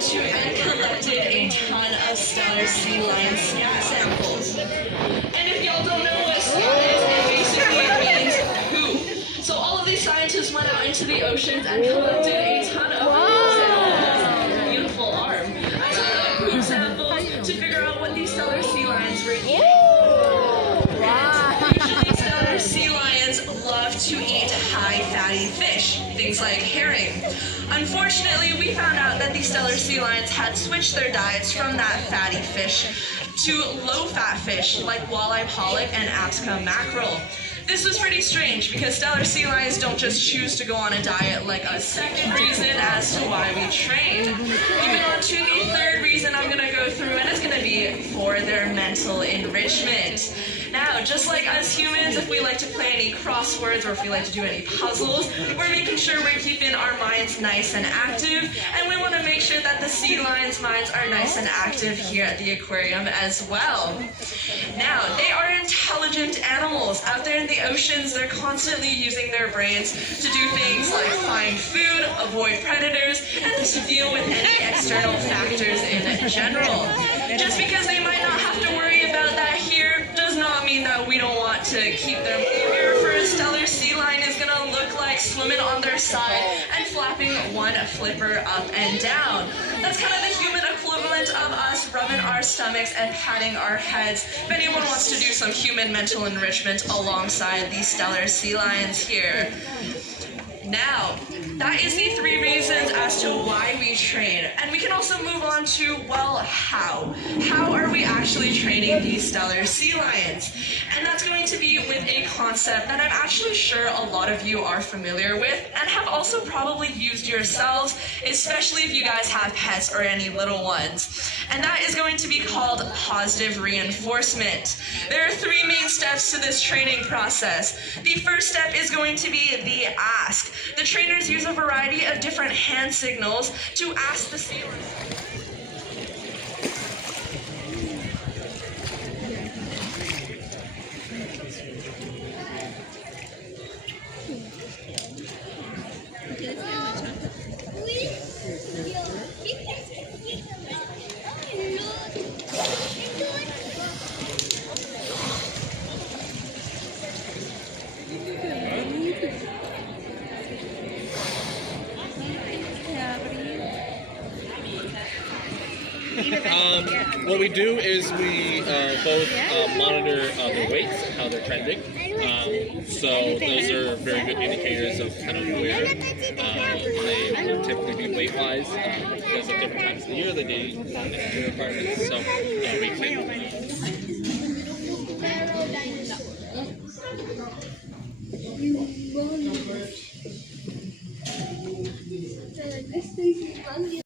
to and collected a ton of stellar sea lion samples. And if y'all don't know what sea is, it basically means poop. So all of these scientists went out into the oceans and collected a ton of poop samples. Beautiful arm. A ton of poop samples to figure out what these stellar sea lions were eating. Usually stellar sea lions love to eat high fatty fish, things like herring. Unfortunately, we found out that these stellar sea lions had switched their diets from that fatty fish to low-fat fish like walleye pollock and Attica mackerel. This was pretty strange because stellar sea lions don't just choose to go on a diet like a second reason as to why we train. Moving on to the third reason I'm going to go through, and it's going to be for their mental enrichment. Now, just like us humans, if we like to play any crosswords or if we like to do any puzzles, we're making sure we're keeping our minds nice and active, and we want to make sure that the sea lions' minds are nice and active here at the aquarium as well. Now, they are intelligent animals. Out there in the oceans, they're constantly using their brains to do things like find food, avoid predators, and to deal with any external factors in general. Just because they might not have to worry about that here does not mean that we don't want to keep them here. For a stellar sea lion is going to look like swimming on their side and flapping one flipper up and down. That's kind of the human equivalent of us rubbing our stomachs and patting our heads. If anyone wants to do some human mental enrichment alongside these stellar sea lions here. Now, that is the three reasons as to why we train. And we can also move on to, well, how? How are we actually training these stellar sea lions? And that's going to be with a concept that I'm actually sure a lot of you are familiar with and have also probably used yourselves, especially if you guys have pets or any little ones. And that is going to be called positive reinforcement. There are three main steps to this training process. The first step is going to be the ask. The trainers use a variety of different hand signals to ask the sea lions. What we do is we both monitor their weights and how they're trending. So those are very good indicators of kind of where they would typically be weight-wise. Because at different times of the year, they need different requirements. So we can